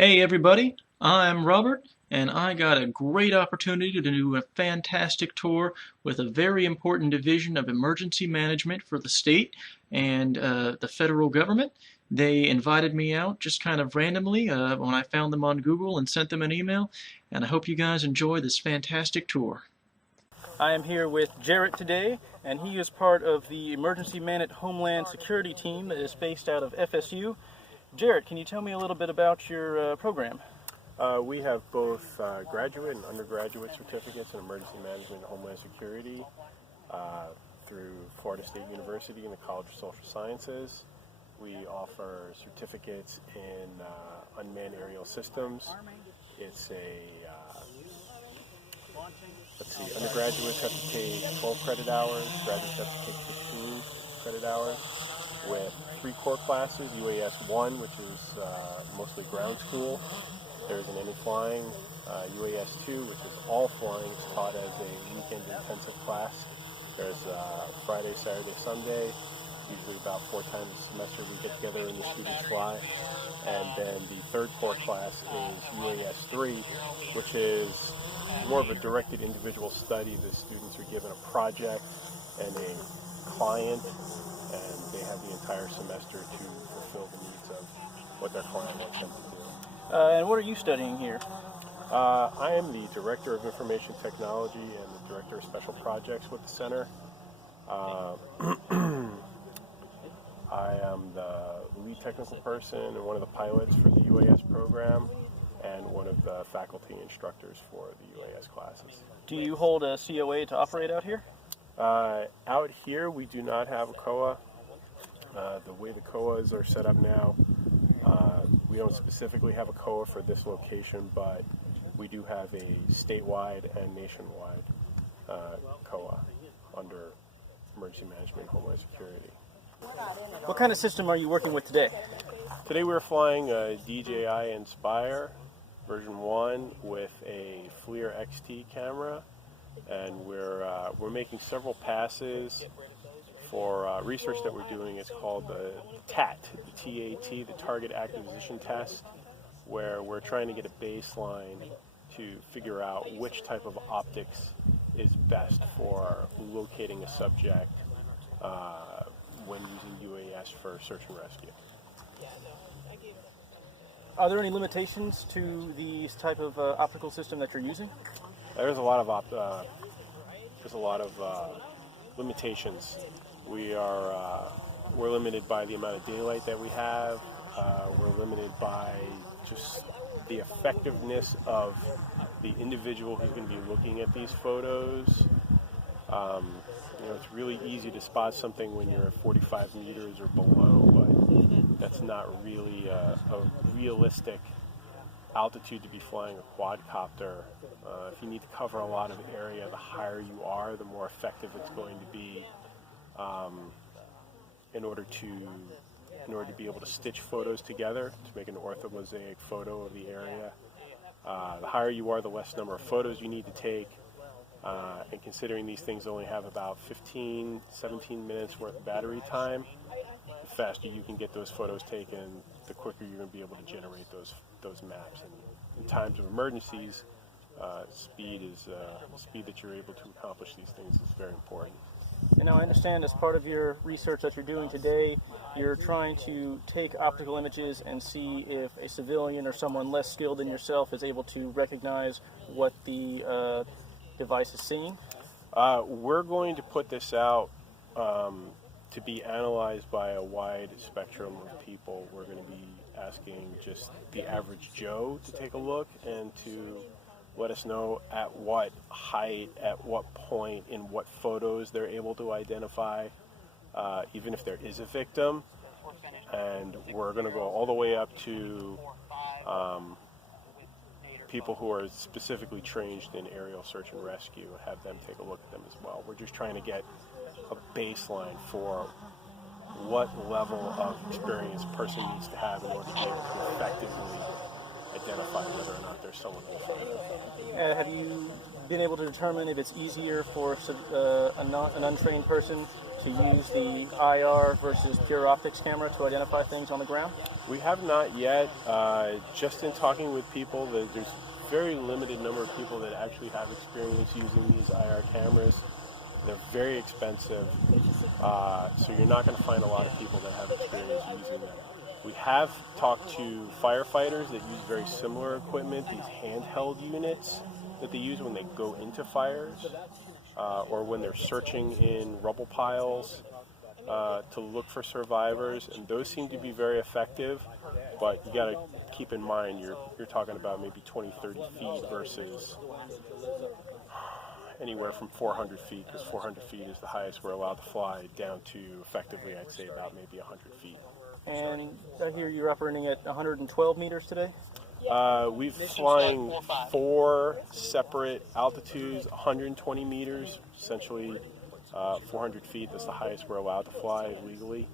Hey everybody, I'm Robert, and I got a great opportunity to do a fantastic tour with a very important division of emergency management for the state and the federal government. They invited me out just kind of randomly when I found them on Google and sent them an email, and I hope you guys enjoy this fantastic tour. I am here with Jarrett today, and he is part of the Emergency Management Homeland Security team that is based out of FSU. Jarrett, can you tell me a little bit about your program? We have both graduate and undergraduate certificates in emergency management and homeland security through Florida State University and the College of Social Sciences. We offer certificates in unmanned aerial systems. It's undergraduates have to take 12 credit hours, graduates have to take 15 credit hours, with 3 core classes: UAS 1, which is mostly ground school. There's an any flying. UAS 2, which is all flying. It's taught as a weekend intensive class. There's Friday, Saturday, Sunday. Usually about 4 times a semester we get together and the students fly. And then the 3rd core class is UAS 3, which is more of a directed individual study. The students are given a project and a client, and they have the entire semester to fulfill the needs of what their client wants them to do. And what are you studying here? I am the Director of Information Technology and the Director of Special Projects with the Center. I am the lead technical person and one of the pilots for the UAS program, and one of the faculty instructors for the UAS classes. Do you hold a COA to operate out here? Out here, we do not have a COA. The way the COAs are set up now, we don't specifically have a COA for this location, but we do have a statewide and nationwide COA under Emergency Management and Homeland Security. What kind of system are you working with today? Today we're flying a DJI Inspire version 1 with a FLIR XT camera, and we're making several passes for research that we're doing. It's called the TAT, the TAT, the Target Acquisition Test, where we're trying to get a baseline to figure out which type of optics is best for locating a subject when using UAS for search and rescue. Are there any limitations to the type of optical system that you're using? There's a lot of limitations. We're limited by the amount of daylight that we have. We're limited by just the effectiveness of the individual who's going to be looking at these photos. It's really easy to spot something when you're at 45 meters or below, but that's not really a realistic altitude to be flying a quadcopter. If you need to cover a lot of area, the higher you are, the more effective it's going to be in order to be able to stitch photos together to make an orthomosaic photo of the area. The higher you are, the less number of photos you need to take. And considering these things only have about 15, 17 minutes worth of battery time, the faster you can get those photos taken, the quicker you're going to be able to generate those maps. And in times of emergencies, speed that you're able to accomplish these things is very important. And now I understand as part of your research that you're doing today, you're trying to take optical images and see if a civilian or someone less skilled than yourself is able to recognize what the device is seeing. We're going to put this out to be analyzed by a wide spectrum of people. We're going to be asking just the average Joe to take a look and to let us know at what height, at what point, in what photos they're able to identify, even if there is a victim. And we're going to go all the way up to people who are specifically trained in aerial search and rescue, have them take a look at them as well. We're just trying to get a baseline for what level of experience a person needs to have in order to be able to effectively identify whether or not there's someone in the photo. Have you been able to determine if it's easier for an untrained person to use the IR versus pure optics camera to identify things on the ground? We have not yet. Just in talking with people, there's a very limited number of people that actually have experience using these IR cameras. They're very expensive, so you're not going to find a lot of people that have experience using them. We have talked to firefighters that use very similar equipment, these handheld units that they use when they go into fires or when they're searching in rubble piles to look for survivors, and those seem to be very effective, but you got to keep in mind you're talking about maybe 20-30 feet versus anywhere from 400 feet, because 400 feet is the highest we're allowed to fly, down to effectively I'd say about maybe 100 feet. And I hear you're operating at 112 meters today? We've flying 4 separate altitudes, 120 meters, essentially 400 feet, that's the highest we're allowed to fly legally.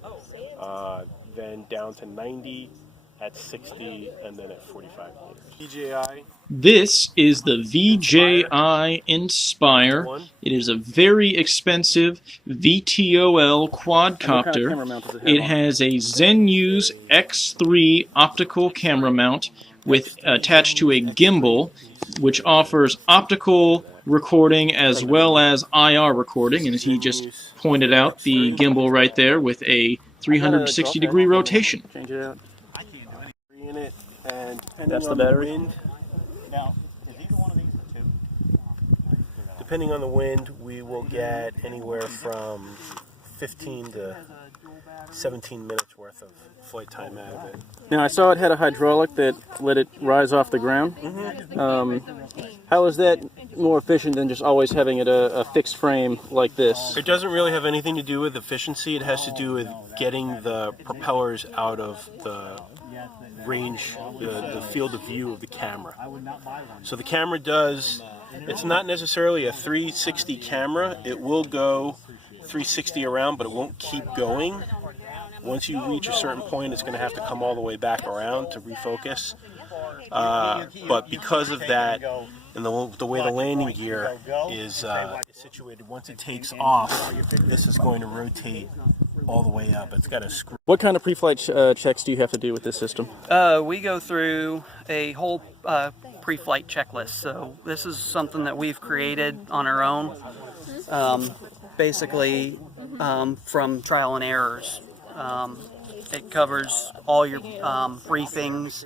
Then down to 90 at 60, and then at 45 meters. DJI. This is the DJI Inspire. It is a very expensive VTOL quadcopter. What kind of camera mount does it have? It has a Zenuse X3 optical camera mount with attached to a gimbal, which offers optical recording as well as IR recording. And as he just pointed out, the gimbal right there with a 360-degree rotation. Change it out. In it, and that's the battery. Wind, depending on the wind, we will get anywhere from 15 to 17 minutes worth of flight time out of it. Now I saw it had a hydraulic that let it rise off the ground. How is that more efficient than just always having it a fixed frame like this? It doesn't really have anything to do with efficiency. It has to do with getting the propellers out of the range, the field of view of the camera. So the camera does, it's not necessarily a 360 camera. It will go 360 around, but it won't keep going. Once you reach a certain point, it's going to have to come all the way back around to refocus. But because of that, and the way the landing gear is situated, once it takes off, this is going to rotate all the way up. It's got a screw. What kind of pre-flight checks do you have to do with this system? We go through a whole pre-flight checklist. So this is something that we've created on our own, basically from trial and errors. It covers all your briefings,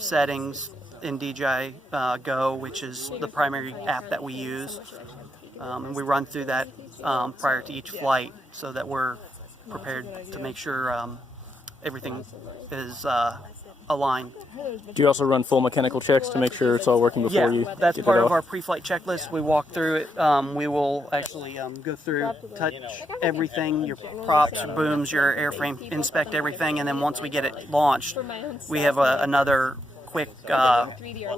settings in DJI Go, which is the primary app that we use. And we run through that prior to each flight so that we're prepared to make sure everything is aligned. Do you also run full mechanical checks to make sure it's all working before you Yeah, that's get part it of off? our pre-flight checklist. We walk through it. We will actually go through, touch everything, your props, your booms, your airframe, inspect everything, and then once we get it launched, we have another quick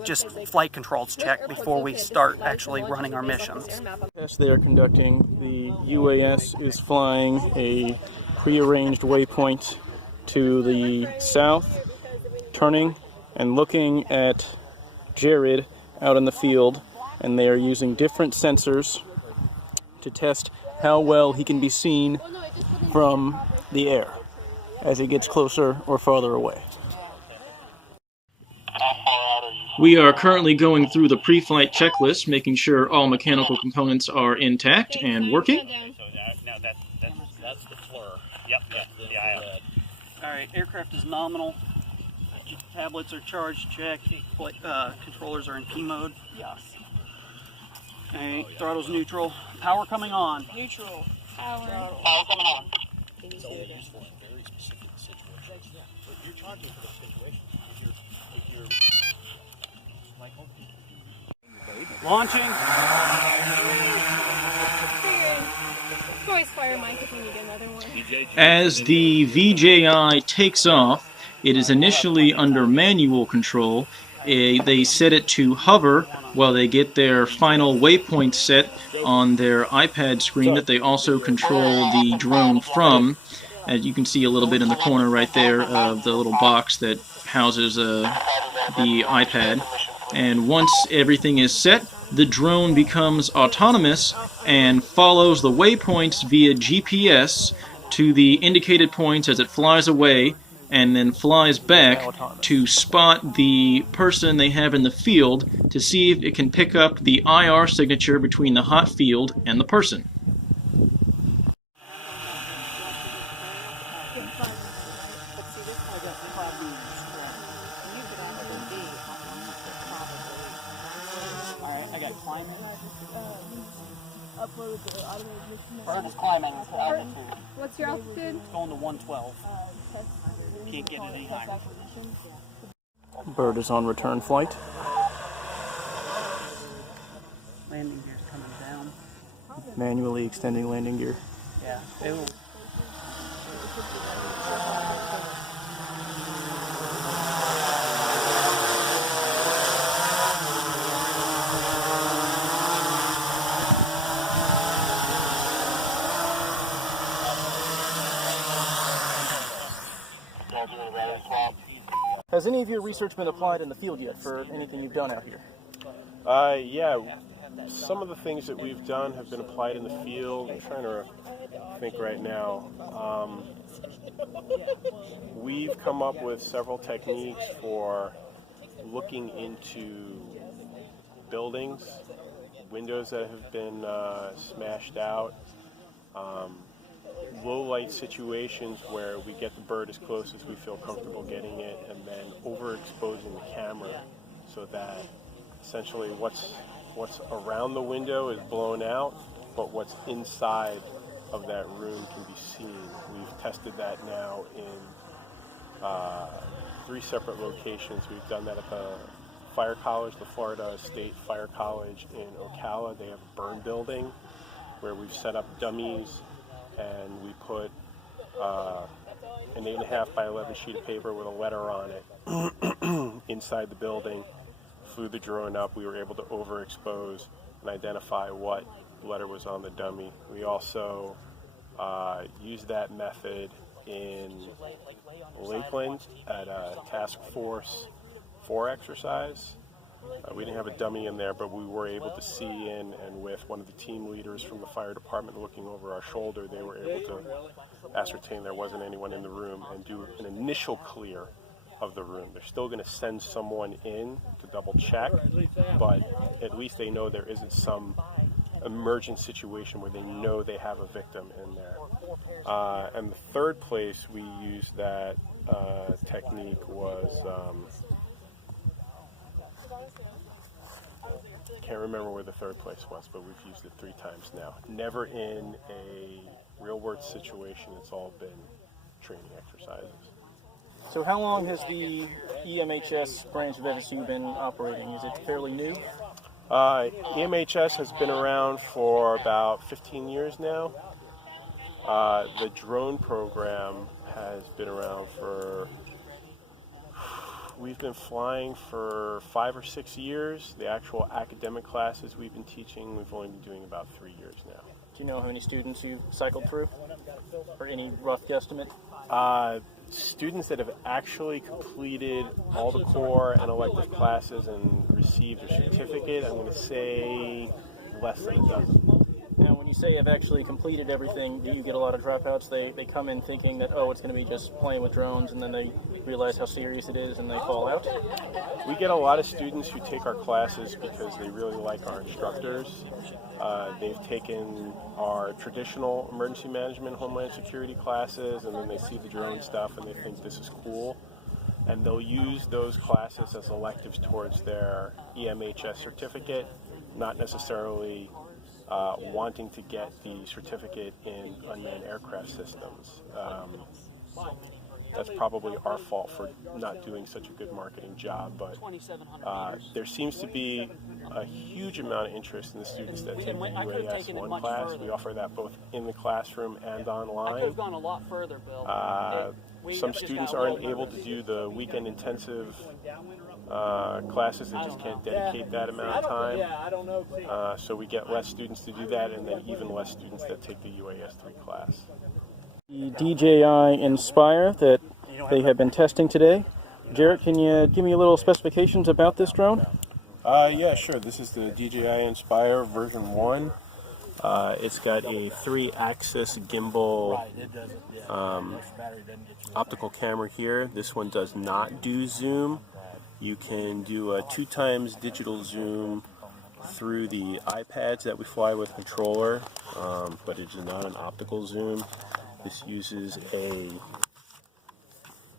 just flight controls check before we start actually running our missions. As they are conducting, the UAS is flying a prearranged waypoint to the south, turning and looking at Jared out in the field, and they are using different sensors to test how well he can be seen from the air as he gets closer or farther away. We are currently going through the pre-flight checklist, making sure all mechanical components are intact and working. No, that's the FLIR. Yep, yeah. All right, aircraft is nominal. Tablets are charged, check. Controllers are in P mode. Yes. All right, throttle's neutral. Power coming on. Neutral. Power. Power coming on. It's only used for a very specific situation. But you're charging for the situation. Launching. Always fire Mike if we need another one. As the DJI takes off, it is initially under manual control. They set it to hover while they get their final waypoint set on their iPad screen that they also control the drone from. As you can see a little bit in the corner right there of the little box that houses the iPad. And once everything is set, the drone becomes autonomous and follows the waypoints via GPS to the indicated points as it flies away, and then flies back Now autonomous. to spot the person they have in the field to see if it can pick up the IR signature between the hot field and the person. I got climbing. Bird is climbing altitude. What's your altitude? It's going to 112. Can't get it any higher. Bird is on return flight. Landing gear's coming down. Manually extending landing gear. Yeah, it will. Has any of your research been applied in the field yet for anything you've done out here? Yeah, some of the things that we've done have been applied in the field. I'm trying to think right now. We've come up with several techniques for looking into buildings, windows that have been smashed out, low light situations where we get the bird as close as we feel comfortable getting it, and then overexposing the camera so that essentially what's around the window is blown out, but what's inside of that room can be seen. We've tested that now in 3 separate locations. We've done that at the Fire College, the Florida State Fire College in Ocala. They have a burn building where we've set up dummies and we put an 8.5 by 11 sheet of paper with a letter on it inside the building. Flew the drone up. We were able to overexpose and identify what letter was on the dummy. We also used that method in Lakeland at a Task Force 4 exercise. We didn't have a dummy in there, but we were able to see in, and with one of the team leaders from the fire department looking over our shoulder, they were able to ascertain there wasn't anyone in the room and do an initial clear of the room. They're still going to send someone in to double check, but at least they know there isn't some emergent situation where they know they have a victim in there. And the third place we used that technique was, can't remember where the third place was, but we've used it 3 times now. Never in a real world situation. It's all been training exercises. So how long has the EMHS branch of FSU been operating? Is it fairly new? EMHS has been around for about 15 years now. The drone program has been around for, we've been flying for 5 or 6 years. The actual academic classes we've been teaching, we've only been doing about 3 years now. Do you know how many students you've cycled through? Or any rough guesstimate? Students that have actually completed all the core and elective classes and received a certificate, I'm going to say less than a dozen. Now, when you say have actually completed everything, do you get a lot of dropouts? They come in thinking that, oh, it's going to be just playing with drones, and then they realize how serious it is and they fall out? We get a lot of students who take our classes because they really like our instructors. They've taken our traditional emergency management, homeland security classes, and then they see the drone stuff and they think this is cool. And they'll use those classes as electives towards their EMHS certificate, not necessarily wanting to get the certificate in unmanned aircraft systems. That's probably our fault for not doing such a good marketing job, but there seems to be a huge amount of interest in the students that take the UAS 1 class. We offer that both in the classroom and online. Some students aren't able to do the weekend intensive classes. They just can't dedicate that amount of time. So we get less students to do that, and then even less students that take the UAS 3 class. The DJI Inspire that they have been testing today. Jarrett, can you give me a little specifications about this drone? Yeah, sure. This is the DJI Inspire version 1. It's got a 3-axis gimbal optical camera here. This one does not do zoom. You can do a 2x digital zoom through the iPads that we fly with controller, but it is not an optical zoom. This uses a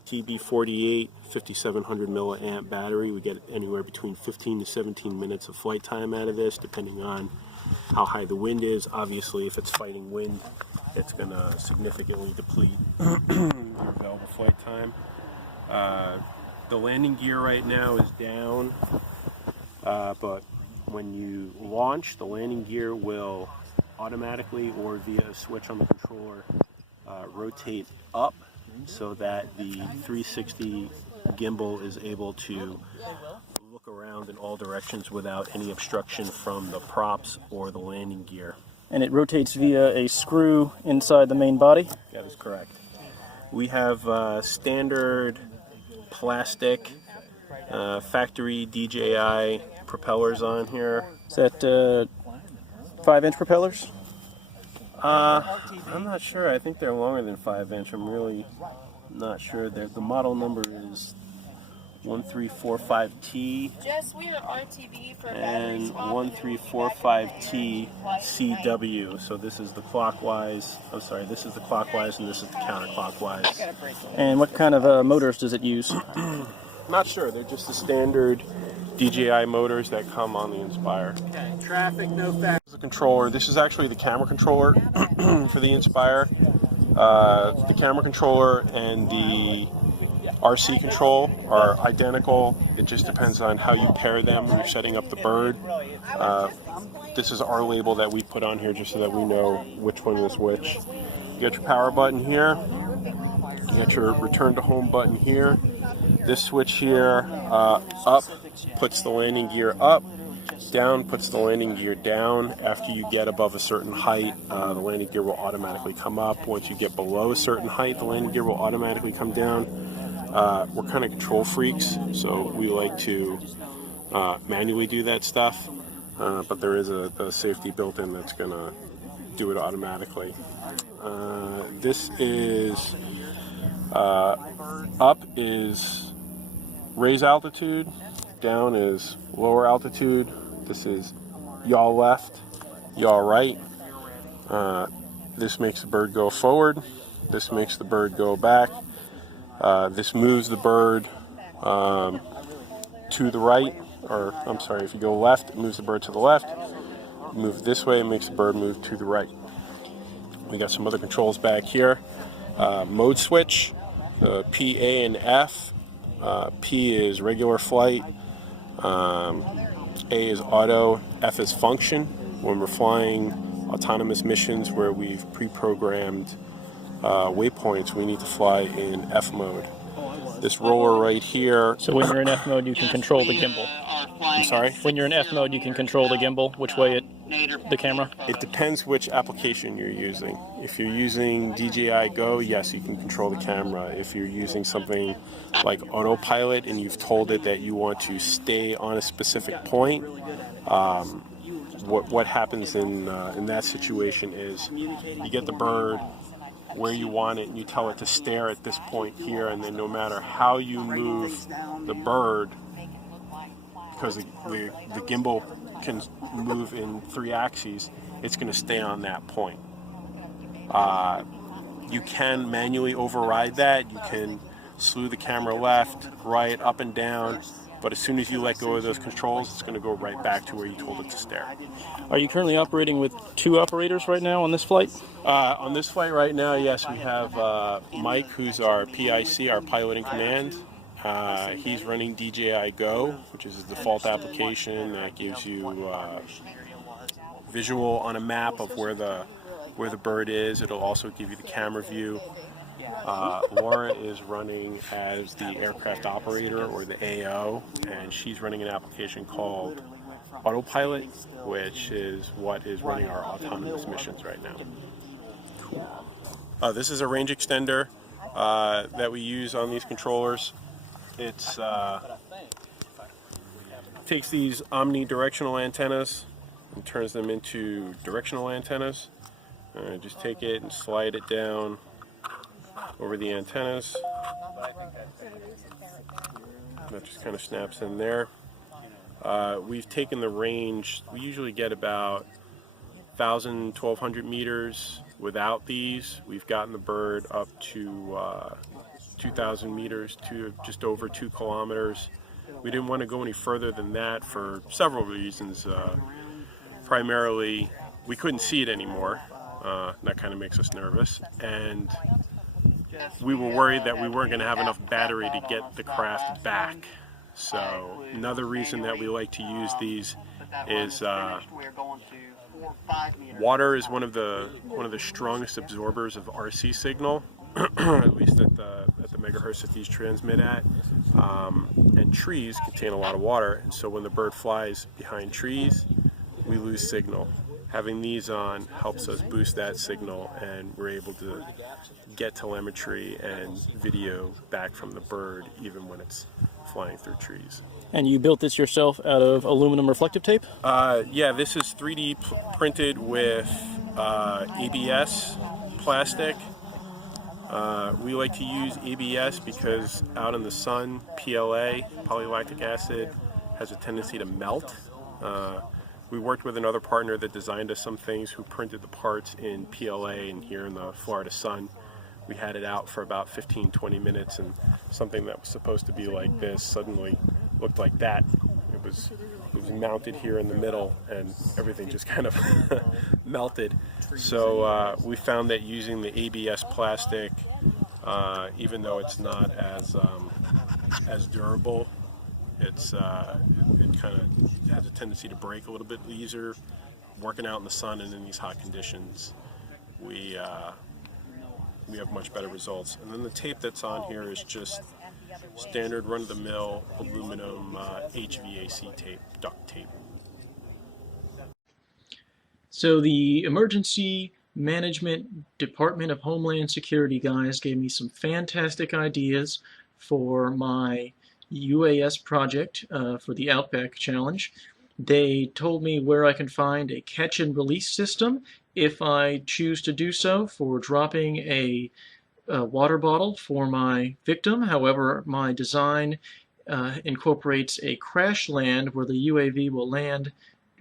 TB48 5700 milliamp battery. We get anywhere between 15 to 17 minutes of flight time out of this, depending on how high the wind is. Obviously, if it's fighting wind, it's going to significantly deplete your available flight time. The landing gear right now is down, but when you launch, the landing gear will automatically or via a switch on the controller rotate up so that the 360 gimbal is able to look around in all directions without any obstruction from the props or the landing gear. And it rotates via a screw inside the main body? That is correct. We have standard plastic factory DJI propellers on here. Is that 5-inch propellers? I'm not sure. I think they're longer than 5-inch. I'm really not sure. The model number is 1345T and 1345T CW. So this is the clockwise. I'm sorry, this is the clockwise and this is the counterclockwise. And what kind of motors does it use? Not sure. They're just the standard DJI motors that come on the Inspire. Traffic, no fact. The controller. This is actually the camera controller for the Inspire. The camera controller and the RC control are identical. It just depends on how you pair them when you're setting up the bird. This is our label that we put on here just so that we know which one is which. You got your power button here. You got your return to home button here. This switch here, up puts the landing gear up, down puts the landing gear down. After you get above a certain height, the landing gear will automatically come up. Once you get below a certain height, the landing gear will automatically come down. We're kind of control freaks, so we like to manually do that stuff, but there is a safety built in that's going to do it automatically. This is up is raise altitude, down is lower altitude. This is yaw left, yaw right. This makes the bird go forward. This makes the bird go back. This moves the bird to the right, or I'm sorry, if you go left, it moves the bird to the left. Move this way, it makes the bird move to the right. We got some other controls back here. Mode switch, P, A, and F. P is regular flight, A is auto, F is function. When we're flying autonomous missions where we've pre-programmed waypoints, we need to fly in F mode. This roller right here. So when you're in F mode, you can control the gimbal. I'm sorry? When you're in F mode, you can control the gimbal, which way the camera? It depends which application you're using. If you're using DJI Go, yes, you can control the camera. If you're using something like autopilot and you've told it that you want to stay on a specific point, what happens in that situation is you get the bird where you want it and you tell it to stare at this point here, and then no matter how you move the bird, because the gimbal can move in 3 axes, it's going to stay on that point. You can manually override that. You can slew the camera left, right, up and down, but as soon as you let go of those controls, it's going to go right back to where you told it to stare. Are you currently operating with 2 operators right now on this flight? On this flight right now, yes, we have Mike, who's our PIC, our pilot in command. He's running DJI Go, which is a default application that gives you visual on a map of where the bird is. It'll also give you the camera view. Laura is running as the aircraft operator, or the AO, and she's running an application called Autopilot, which is what is running our autonomous missions right now. Cool. This is a range extender that we use on these controllers. It's takes these omnidirectional antennas, and turns them into directional antennas. Just take it and slide it down over the antennas. That just kind of snaps in there. We've taken the range, we usually get about 1,000, 1,200 meters without these. We've gotten the bird up to 2,000 meters, to just over 2 kilometers. We didn't want to go any further than that for several reasons. Primarily, we couldn't see it anymore. That kind of makes us nervous. And we were worried that we weren't going to have enough battery to get the craft back. So another reason that we like to use these is water is one of the strongest absorbers of RC signal, at least at the megahertz that these transmit at. And trees contain a lot of water, and so when the bird flies behind trees, we lose signal. Having these on helps us boost that signal, and we're able to get telemetry and video back from the bird even when it's flying through trees. And you built this yourself out of aluminum reflective tape? Yeah, this is 3D printed with ABS plastic. We like to use ABS because out in the sun, PLA, polylactic acid, has a tendency to melt. We worked with another partner that designed us some things who printed the parts in PLA, and here in the Florida sun we had it out for about 15-20 minutes, and something that was supposed to be like this suddenly looked like that. It was mounted here in the middle, and everything just kind of melted. So we found that using the ABS plastic, even though it's not as durable, it kind of has a tendency to break a little bit easier. Working out in the sun and in these hot conditions, we have much better results. And then the tape that's on here is just standard run-of-the-mill aluminum HVAC tape, duct tape. So the Emergency Management Department of Homeland Security guys gave me some fantastic ideas for my UAS project for the Outback Challenge. They told me where I can find a catch and release system if I choose to do so for dropping a water bottle for my victim. However, my design incorporates a crash land where the UAV will land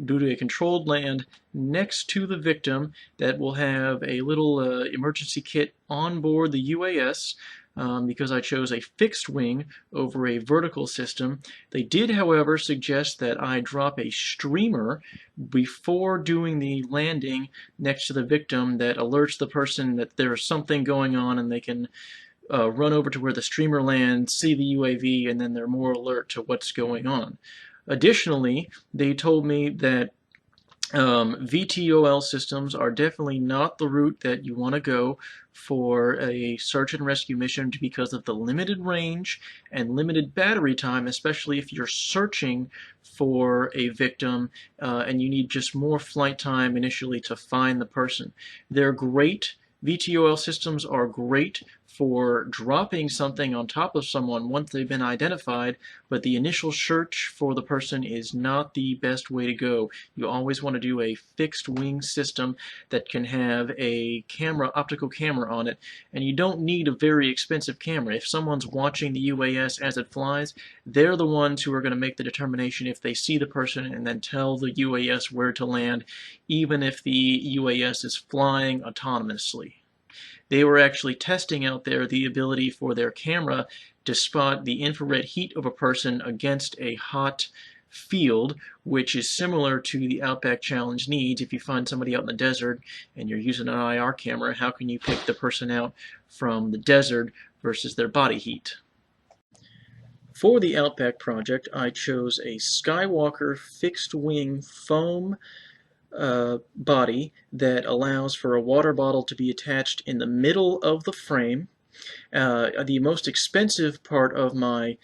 due to a controlled land next to the victim that will have a little emergency kit on board the UAS. Because I chose a fixed wing over a vertical system. They did, however, suggest that I drop a streamer before doing the landing next to the victim that alerts the person that there's something going on, and they can run over to where the streamer lands, see the UAV, and then they're more alert to what's going on. Additionally, they told me that VTOL systems are definitely not the route that you want to go for a search and rescue mission because of the limited range and limited battery time, especially if you're searching for a victim and you need just more flight time initially to find the person. They're great. VTOL systems are great for dropping something on top of someone once they've been identified, but the initial search for the person is not the best way to go. You always want to do a fixed wing system that can have a camera, optical camera on it, and you don't need a very expensive camera. If someone's watching the UAS as it flies, they're the ones who are going to make the determination if they see the person and then tell the UAS where to land, even if the UAS is flying autonomously. They were actually testing out there the ability for their camera to spot the infrared heat of a person against a hot field, which is similar to the Outback Challenge needs. If you find somebody out in the desert and you're using an IR camera, how can you pick the person out from the desert versus their body heat? For the Outback project, I chose a Skywalker fixed wing foam body that allows for a water bottle to be attached in the middle of the frame. The most expensive part of my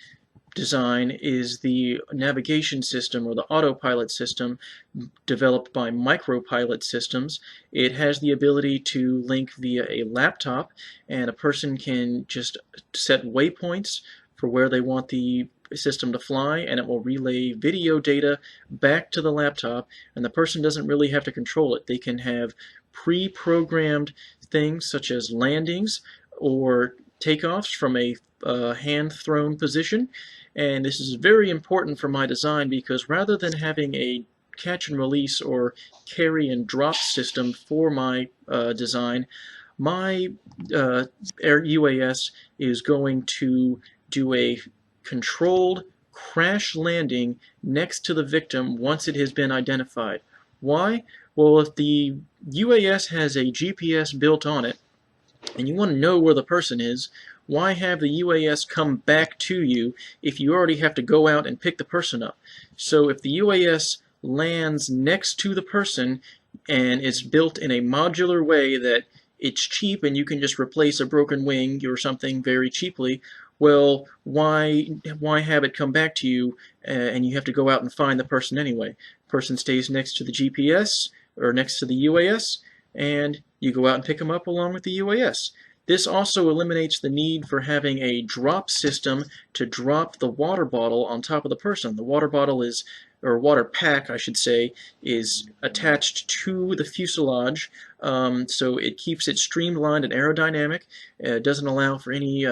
design is the navigation system, or the autopilot system, developed by Micropilot Systems. It has the ability to link via a laptop, and a person can just set waypoints for where they want the system to fly, and it will relay video data back to the laptop, and the person doesn't really have to control it. They can have pre-programmed things such as landings or takeoffs from a hand-thrown position, and this is very important for my design because rather than having a catch and release or carry and drop system for my design, my UAS is going to do a controlled crash landing next to the victim once it has been identified. Why? Well, if the UAS has a GPS built on it, and you want to know where the person is, why have the UAS come back to you if you already have to go out and pick the person up? So if the UAS lands next to the person and is built in a modular way that it's cheap and you can just replace a broken wing or something very cheaply, well, why have it come back to you and you have to go out and find the person anyway? Person stays next to the GPS or next to the UAS, and you go out and pick them up along with the UAS. This also eliminates the need for having a drop system to drop the water bottle on top of the person. The water bottle is, or water pack I should say, is attached to the fuselage, so it keeps it streamlined and aerodynamic. It doesn't allow for any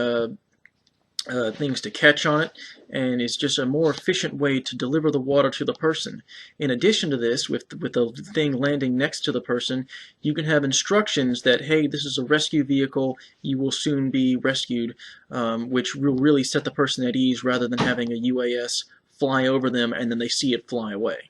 things to catch on it, and it's just a more efficient way to deliver the water to the person. In addition to this, with the thing landing next to the person, you can have instructions that, hey, this is a rescue vehicle, you will soon be rescued, which will really set the person at ease rather than having a UAS fly over them and then they see it fly away.